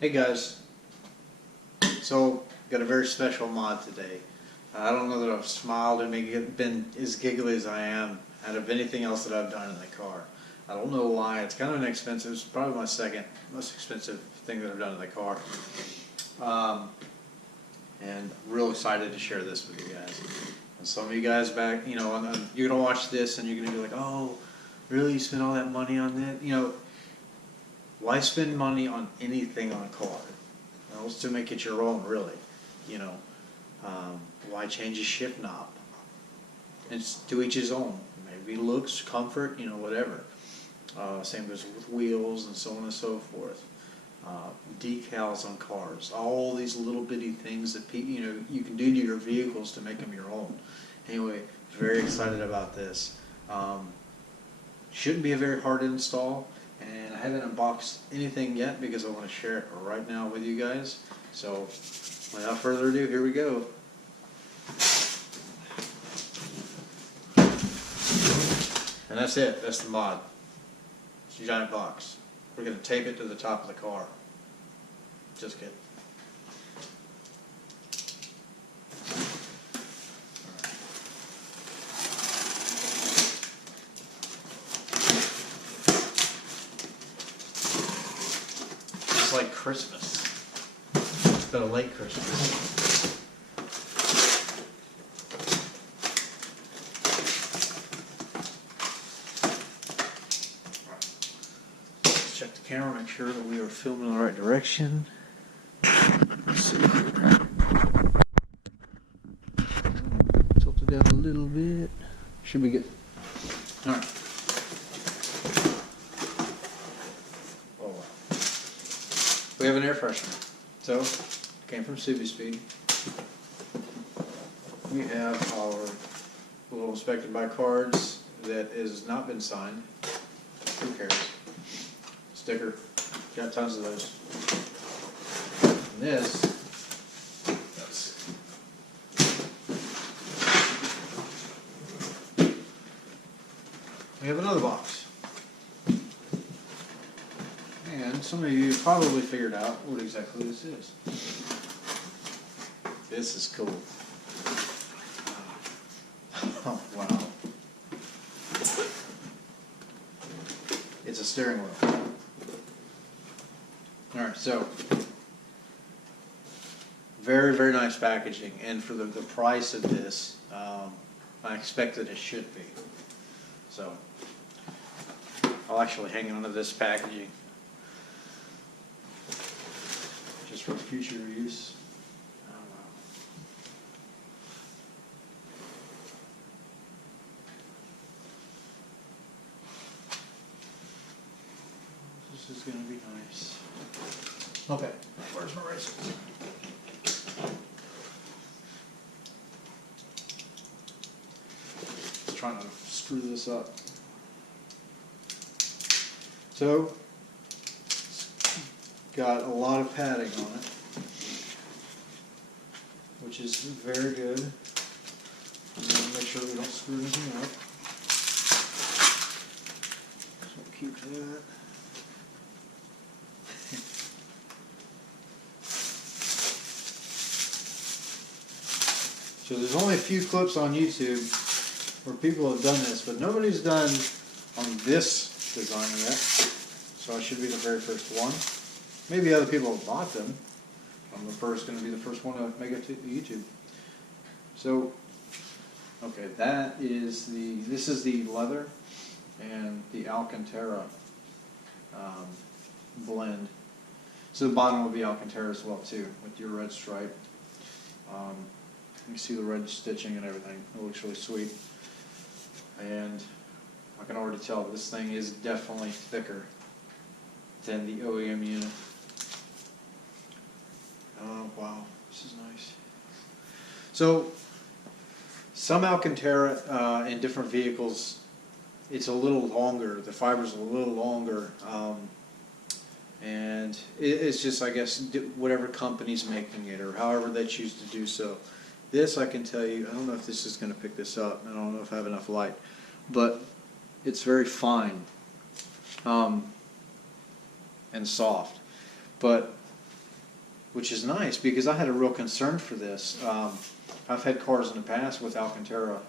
Hey guys, so got a very special mod today. I don't know that I've smiled and maybe been as giggly as I am out of anything else that I've done in the car. I don't know why. It's kind of inexpensive. It's probably my second most expensive thing that I've done in the car. And I'm real excited to share this with you guys. And some of you guys back, you're going to watch this and you're going to be like, oh, really? You spent all that money on that? Why spend money on anything on a car? Well, it's to make it your own, really. Why change a shift knob? It's to each his own. Maybe looks, comfort, whatever. Same goes with wheels and so on and so forth. Decals on cars. All these little bitty things that you can do to your vehicles to make them your own. Anyway, very excited about this. Shouldn't be a very hard install. And I haven't unboxed anything yet because I want to share it right now with you guys. So, without further ado, here we go. And that's it. That's the mod. It's a giant box. We're going to tape it to the top of the car. Just kidding. It's like Christmas. It's been a late Christmas. Let's check the camera, make sure that we are filming in the right direction. Let's see here. Tilt it down a little bit. Should be good. All right. We have an air freshener. So, came from Subispeed. We have our little inspected by cards that has not been signed. Who cares? Sticker. Got tons of those. And this, we have another box. And some of you probably figured out what exactly this is. This is cool. Oh, wow. It's a steering wheel. Alright, so very, very nice packaging. And for the price of this, I expect that it should be. So, I'll actually hang on to this packaging just for future use. Oh, wow. This is going to be nice. Okay, where's my razor? Just trying to screw this up. So, got a lot of padding on it, which is very good. I'm going to make sure we don't screw anything up. So keep that. So there's only a few clips on YouTube where people have done this, but nobody's done on this design yet. So I should be the very first one. Maybe other people have bought them. I'm going to be the first one to make it to YouTube. So, okay, this is the leather and the Alcantara blend. So the bottom will be Alcantara as well too, with your red stripe. You can see the red stitching and everything. It looks really sweet. And I can already tell this thing is definitely thicker than the OEM unit. Oh, wow, this is nice. So, some Alcantara in different vehicles, it's a little longer, the fiber's a little longer, and it's just, I guess, whatever company's making it, or however they choose to do so. This, I can tell you, I don't know if this is going to pick this up, I don't know if I have enough light, but it's very fine and soft. But which is nice because I had a real concern for this. I've had cars in the past with Alcantara,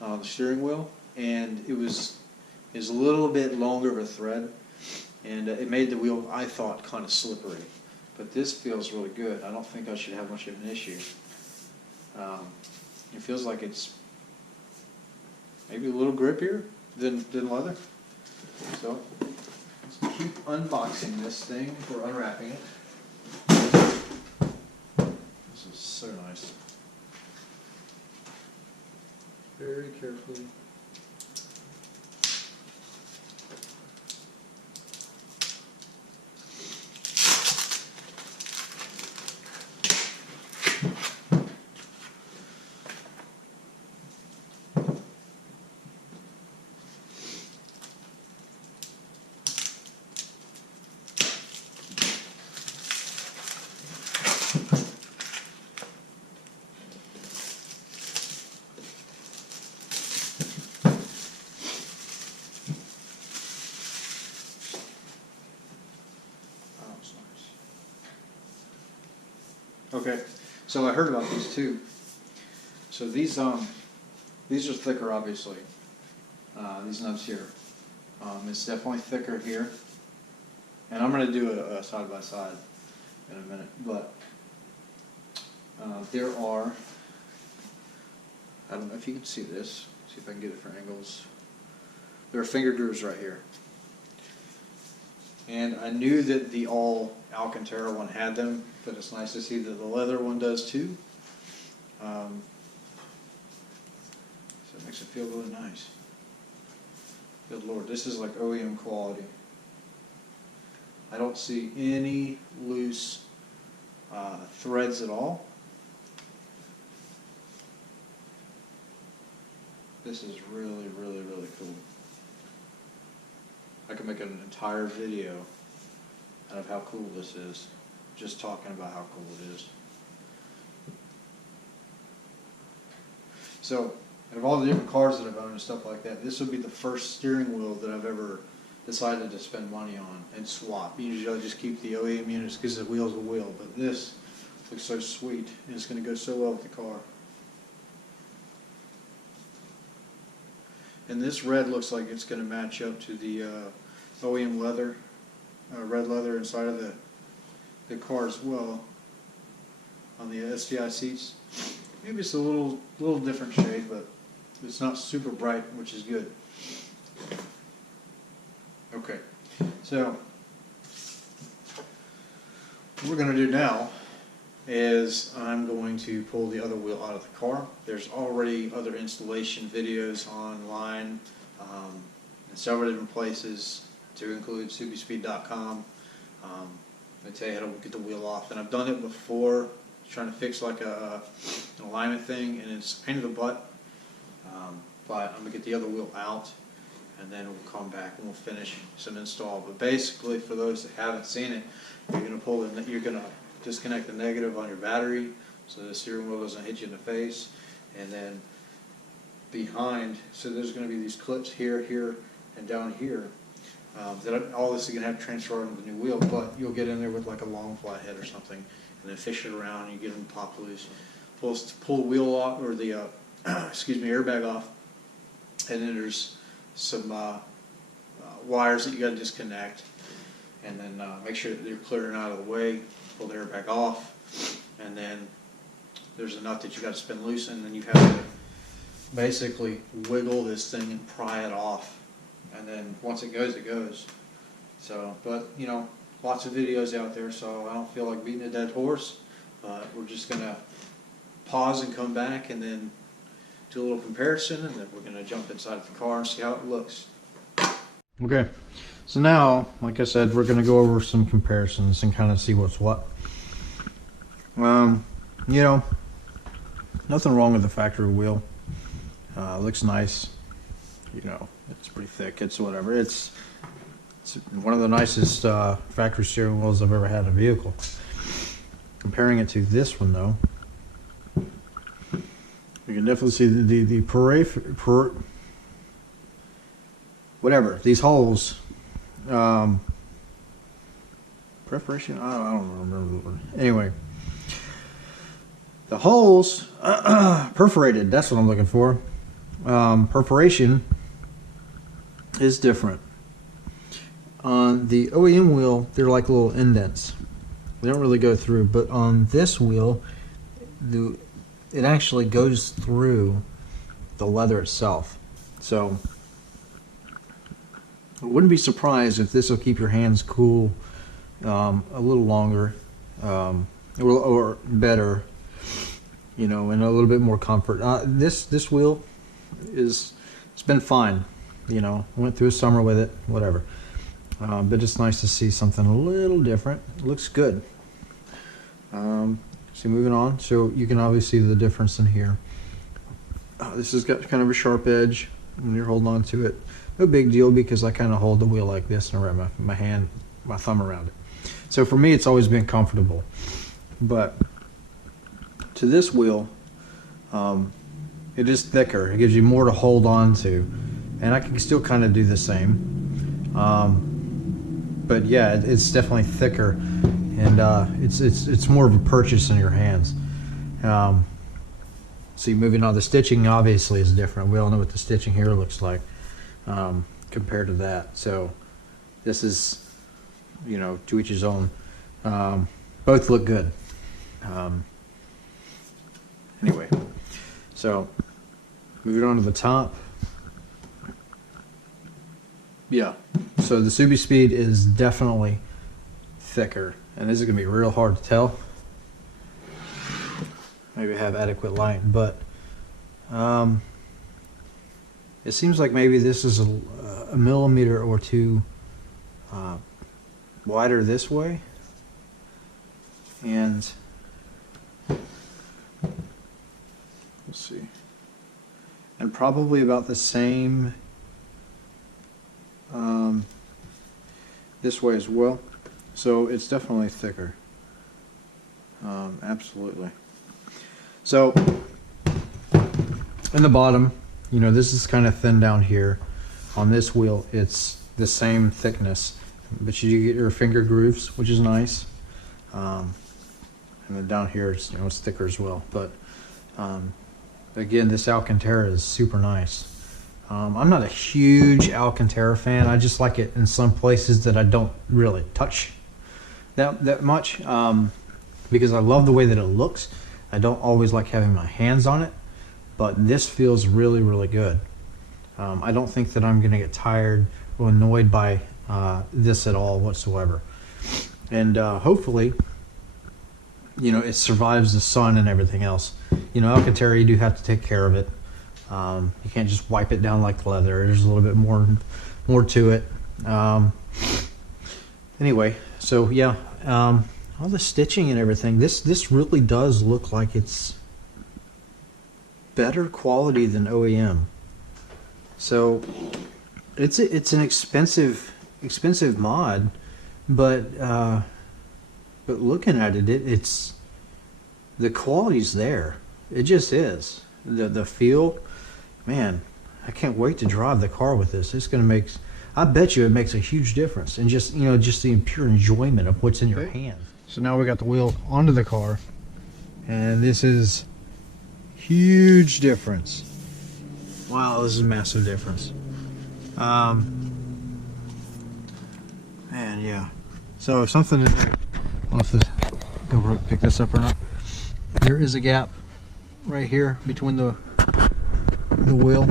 the steering wheel, and it was a little bit longer of a thread, and it made the wheel, I thought, kind of slippery. But this feels really good. I don't think I should have much of an issue. It feels like it's maybe a little grippier than leather. So let's keep unboxing this thing before unwrapping it. This is so nice. Very carefully. Okay, so I heard about these too. So these are thicker, obviously. These nuts here. It's definitely thicker here, and I'm going to do a side by side in a minute. But there are, I don't know if you can see this. See if I can get it for angles. There are finger grooves right here. And I knew that the all Alcantara one had them, but it's nice to see that the leather one does too. So it makes it feel really nice. Good Lord, this is like OEM quality. I don't see any loose threads at all. This is really, really, really cool. I could make an entire video out of how cool this is, just talking about how cool it is. So, out of all the different cars that I've owned and stuff like that, this would be the first steering wheel that I've ever decided to spend money on and swap. Usually I just keep the OEM units because the wheel's a wheel, but this looks so sweet and it's going to go so well with the car. And this red looks like it's going to match up to the OEM leather, red leather inside of the car as well on the STI seats. Maybe it's a little different shade, but it's not super bright, which is good. Okay, so what we're going to do now is I'm going to pull the other wheel out of the car. There's already other installation videos online in several different places, to include Subispeed.com. They tell you how to get the wheel off, and I've done it before, trying to fix like an alignment thing, and it's a pain in the butt. But I'm gonna get the other wheel out, and then we'll come back and we'll finish some install. But basically, for those that haven't seen it, you're gonna disconnect the negative on your battery so the steering wheel doesn't hit you in the face, and then behind, so there's going to be these clips here, here, and down here. That all this is going to have transferred into the new wheel, but you'll get in there with like a long flathead or something, and then fish it around, and you get them pop loose, pull the wheel off, or the excuse me, airbag off, and then there's some wires that you got to disconnect, and then make sure that you're clearing out of the way. Pull the airbag off, and then there's a nut that you got to spin loose, and then you have to basically wiggle this thing and pry it off, and then once it goes, it goes. So, but you know, lots of videos out there, so I don't feel like beating a dead horse, but we're just gonna pause and come back and then do a little comparison, and then we're gonna jump inside the car and see how it looks. Okay. So now, like I said, we're going to go over some comparisons and kind of see what's what. You know, nothing wrong with the factory wheel. Looks nice. You know, it's pretty thick. It's whatever. It's one of the nicest factory steering wheels I've ever had in a vehicle. Comparing it to this one, though, you can definitely see the whatever, these holes. Preparation, I don't remember the word. Anyway, The holes, perforated, that's what I'm looking for. Perforation is different. On the OEM wheel, they're like little indents. They don't really go through, but on this wheel, it actually goes through the leather itself. So I wouldn't be surprised if this will keep your hands cool a little longer, or better, you know, and a little bit more comfort. This wheel it's been fine, you know. Went through a summer with it, whatever. But it's nice to see something a little different. It looks good. So moving on, so you can obviously see the difference in here. This has got kind of a sharp edge when you're holding on to it. No big deal, because I kind of hold the wheel like this and wrap my thumb around it. So for me, it's always been comfortable. But to this wheel, it is thicker. It gives you more to hold on to, and I can still kind of do the same. But yeah, it's definitely thicker, and it's more of a purchase in your hands. See, moving on, the stitching obviously is different. We all know what the stitching here looks like compared to that. So this is, you know, to each his own. Both look good. Anyway, so moving on to the top. Yeah, so the Subispeed is definitely thicker, and this is going to be real hard to tell. Maybe have adequate light, but it seems like maybe this is a millimeter or two wider this way, and let's see, and probably about the same this way as well. So it's definitely thicker. Absolutely. So in the bottom, you know, this is kind of thin down here. On this wheel, it's the same thickness, but you get your finger grooves, which is nice. And then down here, it's, you know, it's thicker as well. But again, this Alcantara is super nice. I'm not a huge Alcantara fan. I just like it in some places that I don't really touch that much, because I love the way that it looks. I don't always like having my hands on it, but this feels really, really good. I don't think that I'm going to get tired or annoyed by this at all whatsoever. And hopefully, you know, it survives the sun and everything else. You know, Alcantara, you do have to take care of it. You can't just wipe it down like leather. There's a little bit more to it. Anyway, so yeah, all the stitching and everything. This really does look like it's better quality than OEM. So it's an expensive mod, but looking at it, it's the quality's there. It just is. The feel, man, I can't wait to drive the car with this. It's gonna make, I bet you it makes a huge difference, and just, you know, just the pure enjoyment of what's in your hand. So now we got the wheel onto the car, and this is huge difference. Wow, this is a massive difference. Man, yeah. So something in there, I don't know if this, go pick this up or not. There is a gap right here between the wheel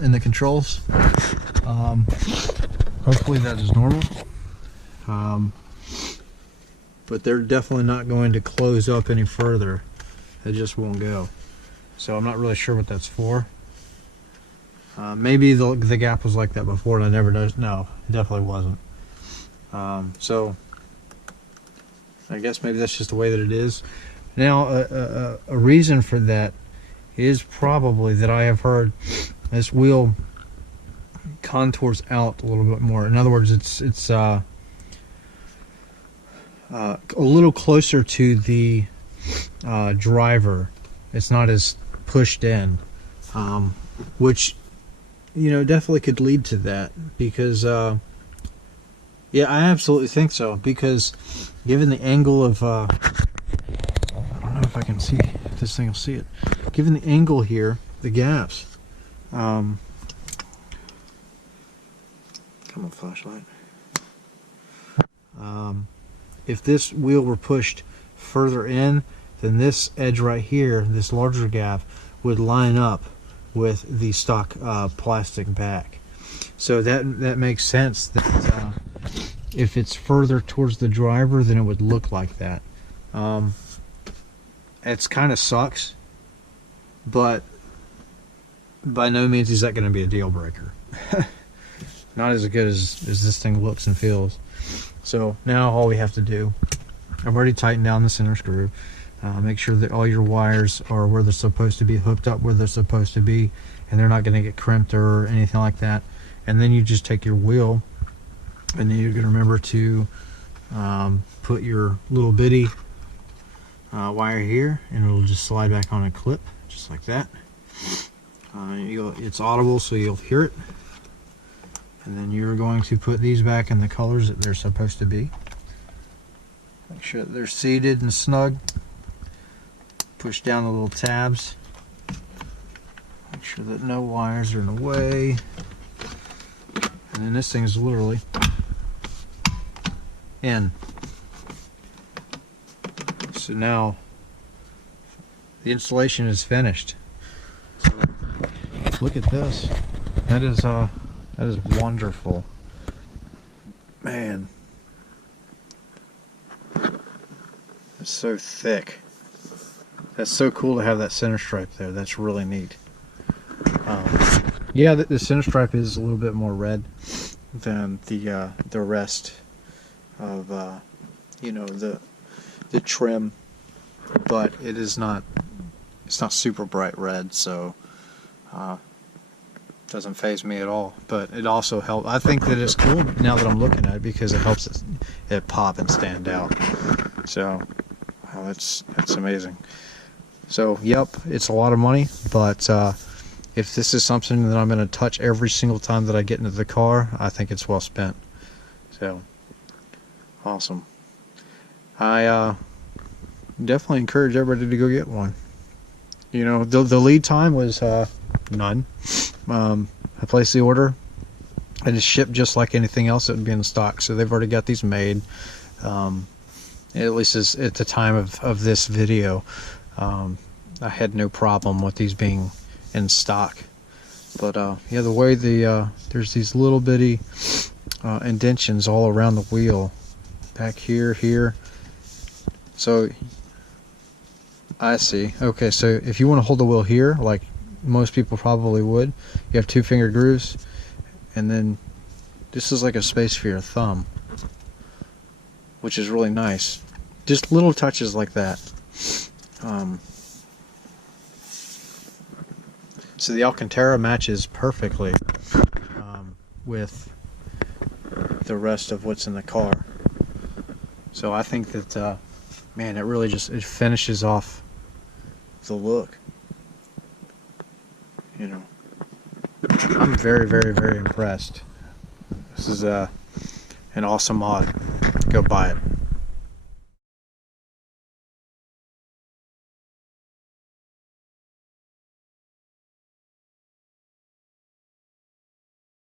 and the controls. Hopefully that is normal. But they're definitely not going to close up any further. It just won't go. So I'm not really sure what that's for. Maybe the gap was like that before and I never noticed. No, it definitely wasn't. So I guess maybe that's just the way that it is. Now, a reason for that is probably that I have heard this wheel contours out a little bit more. In other words, it's a little closer to the driver. It's not as pushed in, which, you know, definitely could lead to that, because yeah, I absolutely think so, because given the angle of I don't know if I can see if this thing will see it. Given the angle here, the gaps. Come on, flashlight. If this wheel were pushed further in, then this edge right here, this larger gap, would line up with the stock plastic back. So that makes sense that if it's further towards the driver, then it would look like that. It's kind of sucks, but by no means is that going to be a deal breaker. Not as good as this thing looks and feels. So now all we have to do, I've already tightened down the center screw. Make sure that all your wires are where they're supposed to be, hooked up where they're supposed to be, and they're not going to get crimped or anything like that. And then you just take your wheel, and then you're going to remember to put your little bitty wire here, and it'll just slide back on a clip, just like that. It's audible, so you'll hear it. And then you're going to put these back in the colors that they're supposed to be. Make sure that they're seated and snug. Push down the little tabs. Make sure that no wires are in the way. And then this thing is literally in. So now the installation is finished. So look at this. That is wonderful. Man. It's so thick. That's so cool to have that center stripe there. That's really neat. Yeah, the center stripe is a little bit more red than the rest of you know, the trim, but it's not super bright red, so doesn't faze me at all. But it also helps. I think that it's cool now that I'm looking at it because it helps it pop and stand out. So that's amazing. So yep, it's a lot of money, but if this is something that I'm going to touch every single time that I get into the car, I think it's well spent. So awesome. I definitely encourage everybody to go get one. You know, the lead time was none. I placed the order and it's shipped just like anything else that would be in stock. So they've already got these made. At least at the time of this video, I had no problem with these being in stock. But yeah, the way there's these little bitty indentions all around the wheel, back here. So I see. Okay, so if you want to hold the wheel here, like most people probably would, you have 2-finger grooves, and then this is like a space for your thumb, which is really nice. Just little touches like that. So the Alcantara matches perfectly with the rest of what's in the car. So I think that, man, it really it finishes off the look. You know, I'm very, very, very impressed. This is an awesome mod. Go buy it.